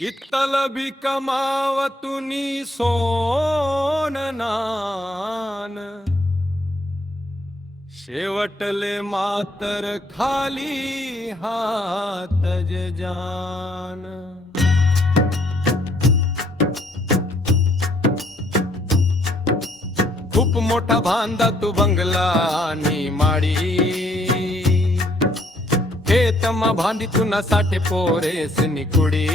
इत्तल भी कमावतुनी सोन नान, शेवटले मातर खाली हात जान। खूप मोठा बांधा तू बंगला आणि माडी, खेतमा बांधी तू ना साठे पोरेस निकुडी।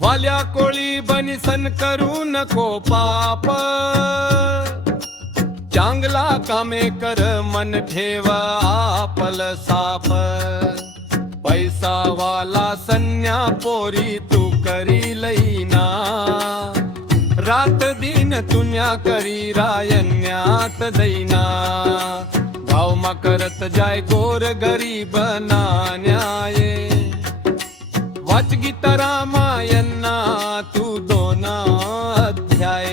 वाल्या कोळी बनिसन करू नको पाप, चांगला कामे कर मन ठेवा आपल साप। पैसा वाला सन्या पोरी तू करी लईना, रात दिन तुन्या करी रायन्यात दैना। गावमा करत जाय गोर गरीब ना न्याय, वाच गीता रामायणना तू 2 अध्याय।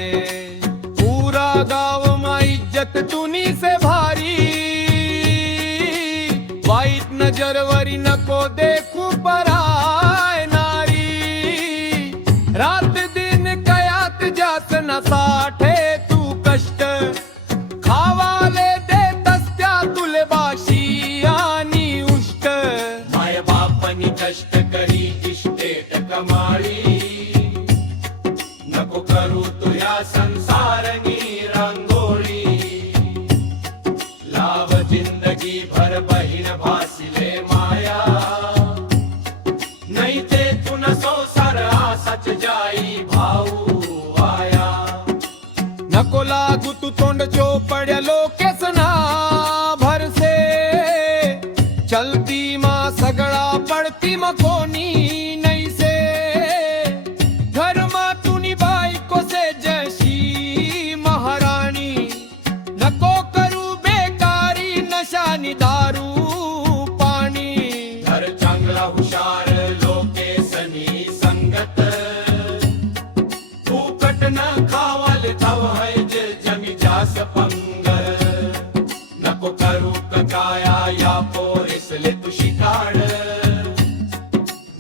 पूरा गाव मा इज्जत तुनी से भारी, वाईट नजरवरी नको देखू पराय नारी। रात दिन कयात जात न साठे तू कष्ट, खावाले देतस त्या तुले बाशी आणि उष्ट। माय बापनी कष्ट करी इष्टेट कमाळी, नको करू तुया संसारनी रांगोळी। लाव जिंदगी भर बहीण भासिले माया, नहीं ते तुन संसार आसच जाई भाऊ आया। नको लागू तू तोंड चोपड्या लोकेसना भरसे, चलती मा सगळा पडती मा कोणी नाही से। घरमा तुनी बायको से जशी महाराणी, नको करू बेकारी नशानी दारू पाणी। घर चांगला हुशार लोकेसनी संगत, फुकट न खावाल तव है जमी जास पंग। नको करू काया या पोरिसले तू शिकाड,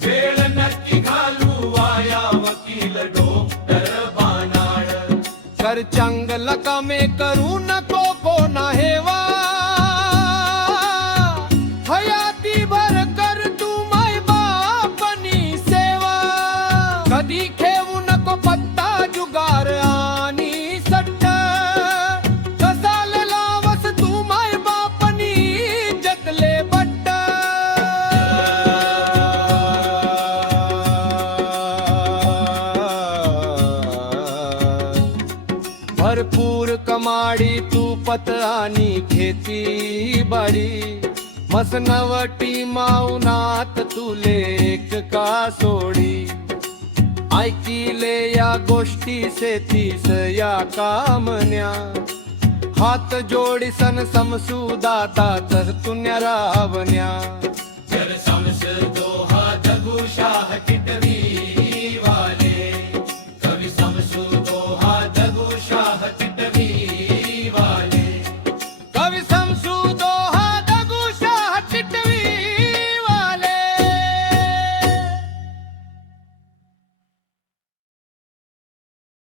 वेळ नक्की घालू आया वकील डॉक्टर बानाड। कर चांगला कामे करू नको कोणा हेवा, हयाती भर कर तू माय बापनी सेवा। कधी खेवू नको पत्ता जुगार आणि सट्ट, कसाल लावस तू माय बापनी जतले बट्ट। भरपूर कमाडी तू पत आणि खेती बाडी, मसनवटी माउनात तुले एक का सोडी। ऐकिले या गोष्टी से तीस या कामन्या, हात जोडिसन समसुदाता तर तुन्या रावण्या। जर समस दोहा जगू शाह की